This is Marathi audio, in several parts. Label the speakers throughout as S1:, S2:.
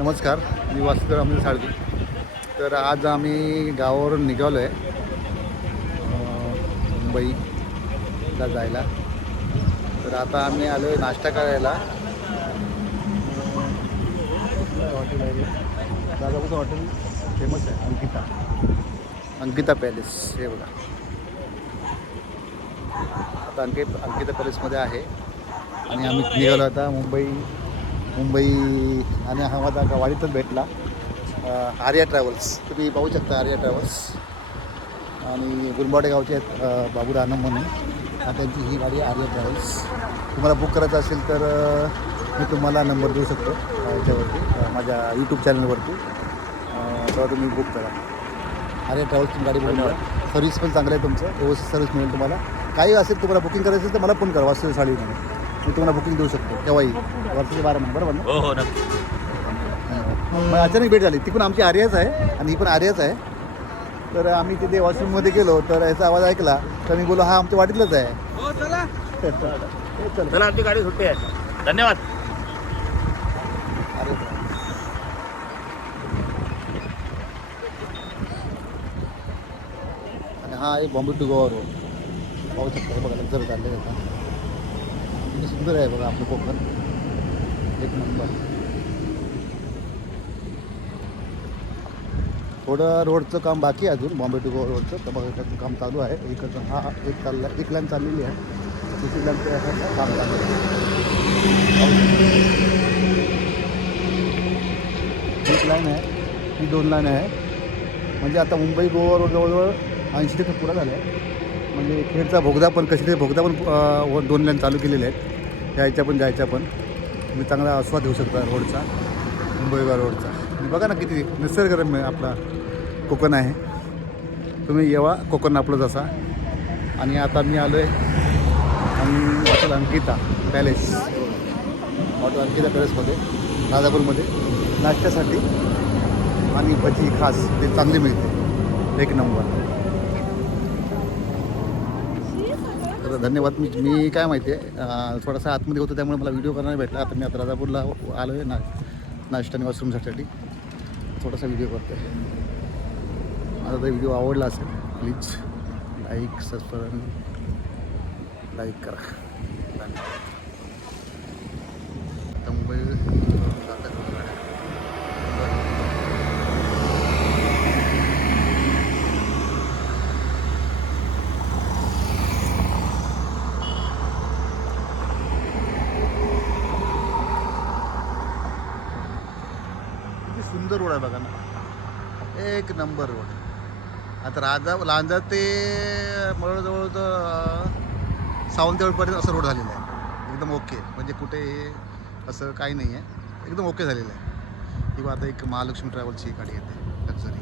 S1: नमस्कार मी वासुदेव अमृत साळवी. तर आज आम्ही गावावरून निघालो आहे मुंबईला जायला. तर आता आम्ही आलो आहे नाश्ता करायला. हॉटेल आहे दादापूरचं हॉटेल फेमस आहे अंकिता. अंकिता पॅलेस हे बघा. आता अंकित अंकिता पॅलेसमध्ये आहे. आणि आम्ही निघालो आता मुंबई मुंबई आणि माझा गावाडीतच भेटला. आर्या ट्रॅव्हल्स. तुम्ही पाहू शकता आर्या ट्रॅव्हल्स. आणि गुलबाडे गावचे आहेत बाबू रानम म्हणून. आणि त्यांची ही गाडी आर्या ट्रॅव्हल्स. तुम्हाला बुक करायचं असेल तर मी तुम्हाला नंबर देऊ शकतो याच्यावरती माझ्या यूट्यूब चॅनलवरती तेव्हा तुम्ही बुक करा. आर्या ट्रॅव्हल्सची गाडी बनवा सर्व्हिस पण चांगलं आहे तुमचं. व्यवस्थित सर्व्हिस मिळेल तुम्हाला. काही असेल तुम्हाला बुकिंग करायचं असेल तर मला फोन करा. वास्तू साडी म्हणून. मी तुम्हाला बुकिंग देऊ शकतो केव्हाही. वर्षाचे बारा महिने बरोबर ना?
S2: हो हो नक्की.
S1: मग अचानक भेट झाली. ती पण आमची आर्याच आहे आणि ही पण आर्याच आहे. तर आम्ही तिथे वॉशरूममध्ये गेलो तर याचा आवाज ऐकला. तर मी बोलो हा आमच्या वाटीतलाच आहे.
S2: हो चला.
S1: चल.
S2: चला आमची गाडी सुट्टी आहे. धन्यवाद.
S1: अरे आणि हा आहे बॉम्बे टू गोवा रोड पाहू शकता हे बघा जर चालले आता किती सुंदर आहे बघा आपलं कोकण. एक नंबर. थोडं रोडचं काम बाकी आहे अजून बॉम्बे टू गोवा रोडचं तर बघा त्याचं काम चालू आहे. इकडचं हा एक चालला एक लाईन चाललेली आहे. दुसरी लाईन ते काम चालू आहे. एक लाईन आहे ही दोन लाईन आहे. म्हणजे आता मुंबई गोवा रोड जवळजवळ ऐंशी टक्के पुरा झाला आहे. म्हणजे खेडचा भोगदा पण कशी तरी भोगदा पण व- दोन लाईन चालू केलेले आहेत. यायच्या पण जायच्या पण. तुम्ही चांगला आस्वाद घेऊ शकता रोडचा मुंबई रोडचा. बघा ना किती निसर्गरम्य आपला कोकण आहे. तुम्ही येवा कोकण आपलं जसा. आणि आता मी आलो आहे आणि hotel Ankita palace. Hotel Ankita पॅलेसमध्ये राजापूरमध्ये. नाश्त्यासाठी आणि भजी खास ते चांगली मिळते. एक नंबर तर धन्यवाद. मी मी काय माहिती आहे थोडासा आतमध्ये होतो त्यामुळे मला व्हिडिओ करायला भेटला. आता मी आता राजापूरला आलो आहे ना नाश्ता आणि वॉशरूमसाठी. थोडासा व्हिडिओ करतो आहे माझा तर व्हिडिओ आवडला असेल. प्लीज लाईक सबस्क्राईब लाईक करा. धन्यवाद. आता मुंबई सुंदर रोड आहे बघा ना. एक नंबर रोड. आता राजा लांजा ते मला तर सावंतवाडीपर्यंत असं रोड झालेला आहे. एकदम ओके. म्हणजे कुठे असं काही नाही आहे. एकदम ओके झालेलं आहे. किंवा आता एक महालक्ष्मी ट्रॅव्हलची गाडी येते. लक्झरी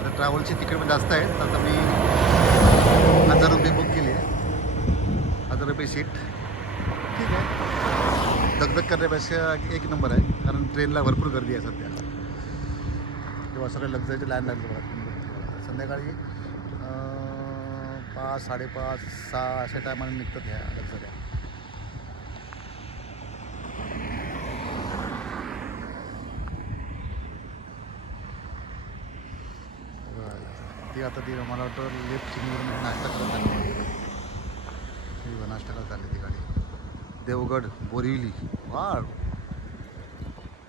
S1: आता ट्रॅव्हलची तिकीट पण जास्त आहेत. आता मी हजार रुपये बुक केले. हजार रुपये सीट ठीक आहे. दगदग करण्यापेक्षा एक नंबर आहे. कारण ट्रेनला भरपूर गर्दी आहे सध्या. तेव्हा सगळे लक्झरीचे लाईन लागले बघा संध्याकाळी पाच साडेपाच सहा अशा टायमाने निघतात ह्या लक्झऱ्या ती आता ती मला वाटतं लेफ्ट सिंगवरून नाश्ता करत आली नाश्ता करत आली ती गाडी. देवगड बोरिवली. वाळ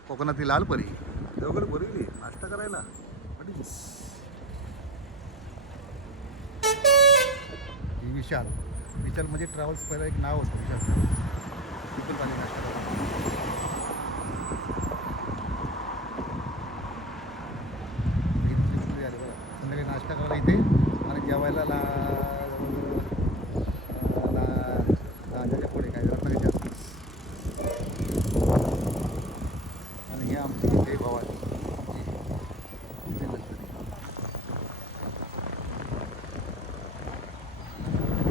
S1: कोकणातील लालपरी देवगड बोरिवली. नाश्ता करायला. ही विशाल. विशाल म्हणजे ट्रॅव्हल्स पहिला एक नाव होतं विशाल ती पण नाश्ता करायला ही दुसरी कुठली आली बघा. संध्याकाळी नाश्ता करायला इथे आणि जेवायला ला ला लांजाच्या पुढे काय रत्नागिरी आसपास आणि हे आमची जय भवानी जी लक्झरी.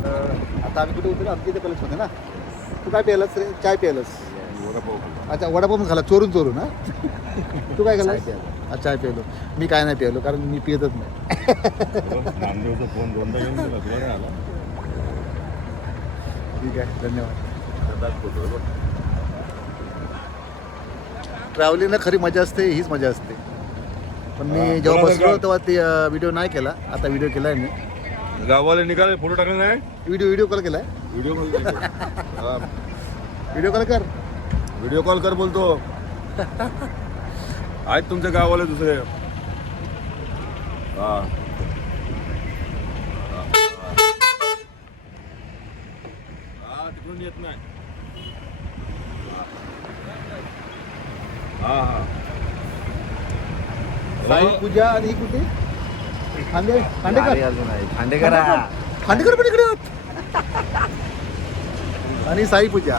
S1: तर आता आम्ही कुठे उतरलो? आमच्या इथे पॅलेस होते ना? तू काय प्यायलास रे? चाय प्यायलास. अच्छा वडापाव पण खाला चोरून चोरून हा? तू काय हा चाय प्यायलो. मी काय नाही प्यायलो कारण मी पियतच नाही. ठीक आहे धन्यवाद. ट्रॅव्हलिंगला खरी मजा असते हीच मजा असते. पण मी
S3: हा,
S1: जेव्हा बसलो? तेव्हा ते व्हिडिओ नाही केला. आता व्हिडिओ केला आहे मी.
S3: गाववाले निघाले फोटो टाकले नाही?
S1: व्हिडिओ व्हिडिओ कॉल केला आहे
S3: व्हिडिओ कॉल
S1: व्हिडिओ कॉल कर.
S3: व्हिडिओ कॉल कर बोलतो. आहेत तुमच्या गावाले दुसरे. हा. हा, तिकडून येत नाही. हा हा.
S1: साई पूजा आणि कुठे? खांदे खांडेकर
S2: खांडेकरा
S1: खांडेकर पण इकडे आहेत. आणि साई पूजा.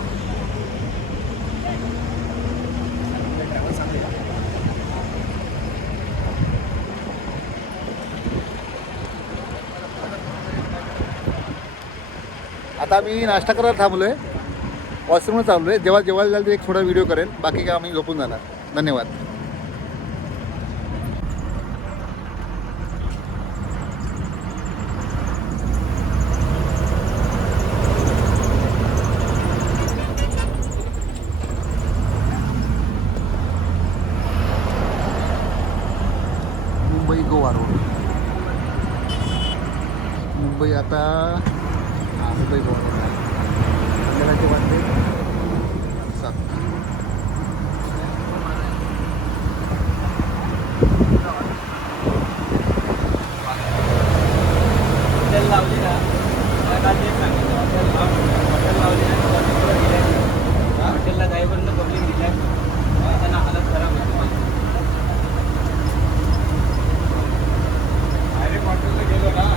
S1: आता आम्ही नाश्ता करायला थांबलोय. वॉशरूमला चाललोय. जेव्हा जेवायला जाईल एक थोडा व्हिडिओ करेन. बाकी काय आम्ही झोपून जाणार. धन्यवाद. मुंबई गोवा रोड मुंबई आता मुंबई गोवा रोड आहे. ते वाटते सात
S2: हॉटेल लावली ना मला तेच सांगितलं हॉटेल हॉटेल लावली ना हॉटेलवर रिलॅक्स हॉटेलला जाईपर्यंत पब्लिक रिलॅक्स त्यांना हालत खराब होती डायरेक्ट हॉटेलला गेलो ना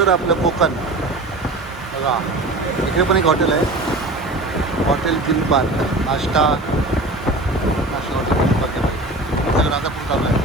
S1: सुंदर आपलं कोकण बघा इकडे पण एक हॉटेल आहे. हॉटेल जिल पार्क नाश्ता नाश्ता हॉटेल जिल पार्क आहे. इथे राजापूर चालू आहे.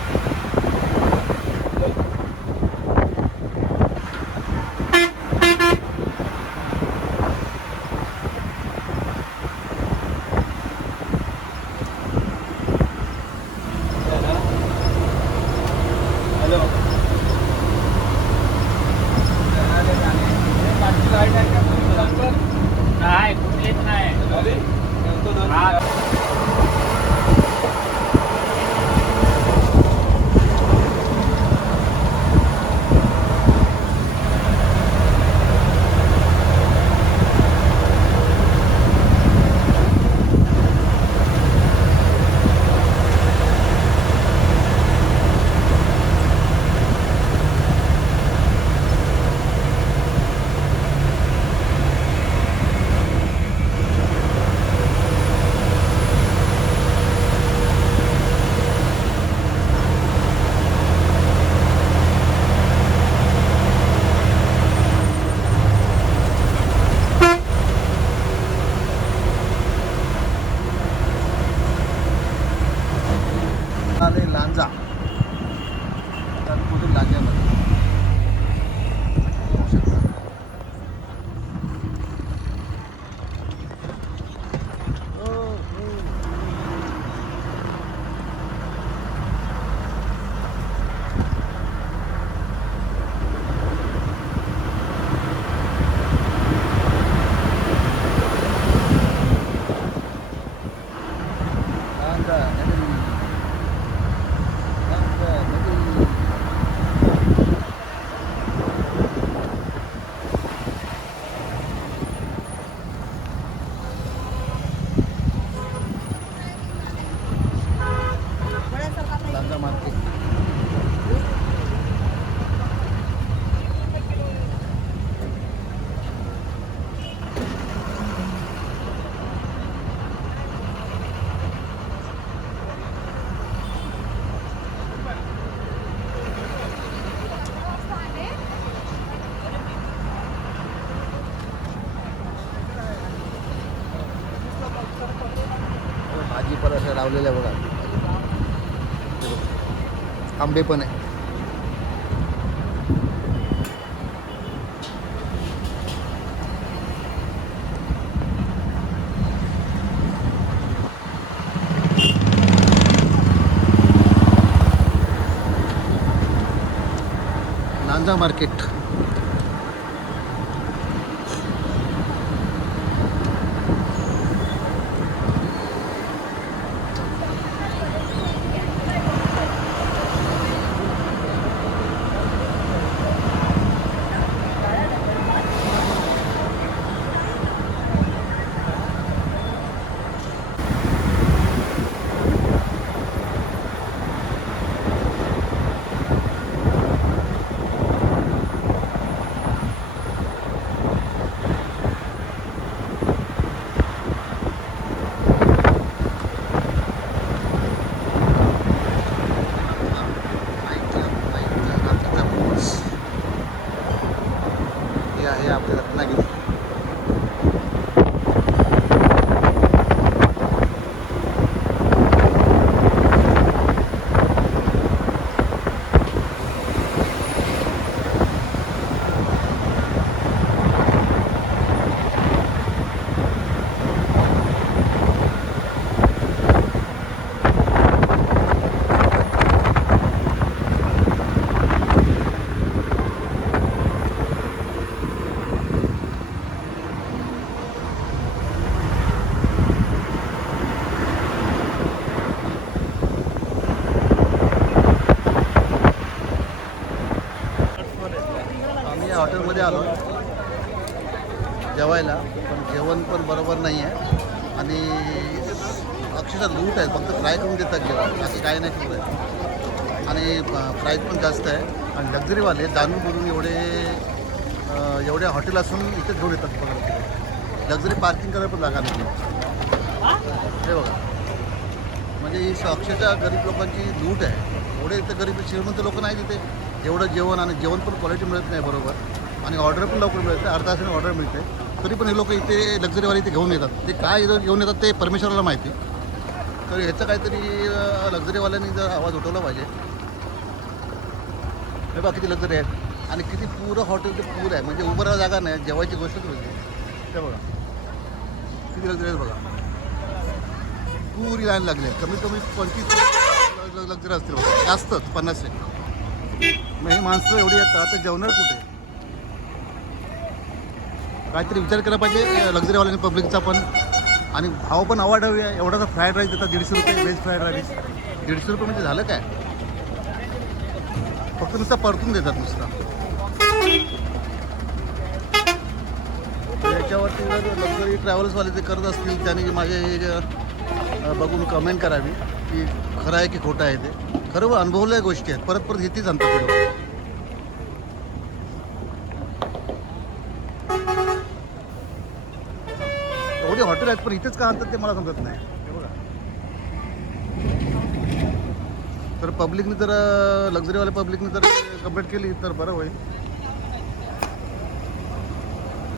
S1: लावलेलं आहे बघा. आंबे पण आहे. मार्केट. आहे आपल्या रत्नागिरी आम्ही या हॉटेलमध्ये आलो जेवायला पण जेवण पण बरोबर नाही आहे आणि अक्षरशः लूट आहे. फक्त फ्राय करून देतात जेवण असं काही नाही ठेवलं आहे आणि प्राईज पण जास्त आहे. आणि लक्झरीवाले जाणून बोलून एवढे एवढ्या एवढे हॉटेल असून इथे घेऊन येतात बघा लक्झरी पार्किंग करायला पण जागा नाही. हे बघा. म्हणजे ही अक्षरशः गरीब लोकांची लूट आहे. एवढे इथे गरीब श्रीमंत लोक नाही तिथे एवढं जेवण आणि जेवण पण क्वालिटी मिळत नाही बरोबर. आणि ऑर्डर पण लवकर मिळते. अर्धा तासाने ऑर्डर मिळते. तरी पण हे लोक इथे लक्झरीवाले इथे घेऊन येतात. ते काय इथं घेऊन येतात ते परमेश्वराला माहिती. तर ह्याचं काहीतरी लक्झरीवाल्यांनी जर आवाज उठवला पाहिजे. हे बघा किती लक्झरी आहे आणि किती पुरं हॉटेल ते पूर आहे. म्हणजे उभं जागा नाही. जेवायची गोष्टच वेगळी ते बघा. किती लक्झरी आहेत बघा. पुरी लाईन लागली. आहे कमीत कमी पंचवीस लक्झरी असतील बघा. जास्तच पन्नास मग ही माणसं एवढी येतात तर जेवणार कुठे? काहीतरी विचार केला पाहिजे लक्झरीवाल्यांनी पब्लिकचा पण. आणि भाव पण अवाढव्य आहे. एवढाचा फ्राईड राईस देतात दीडशे रुपये व्हेज फ्राईड राईस दीडशे रुपये म्हणजे झालं काय? फक्त नुसतं परतून देतात नुसतं. याच्यावरती जर लक्झरी ट्रॅव्हल्सवाले ते करत असतील त्यांनी माझे हे, बघून कमेंट करावी की खरं आहे की खोटं आहे ते. खरं अनुभवल्या गोष्टी आहेत. परत परत घेतीच आणतात ते आहेत पण इथेच का आणतात ते मला समजत नाही. तर पब्लिकने जर लक्झरीवाल्या पब्लिकने जर कंप्लेंट केली तर बरं होईल.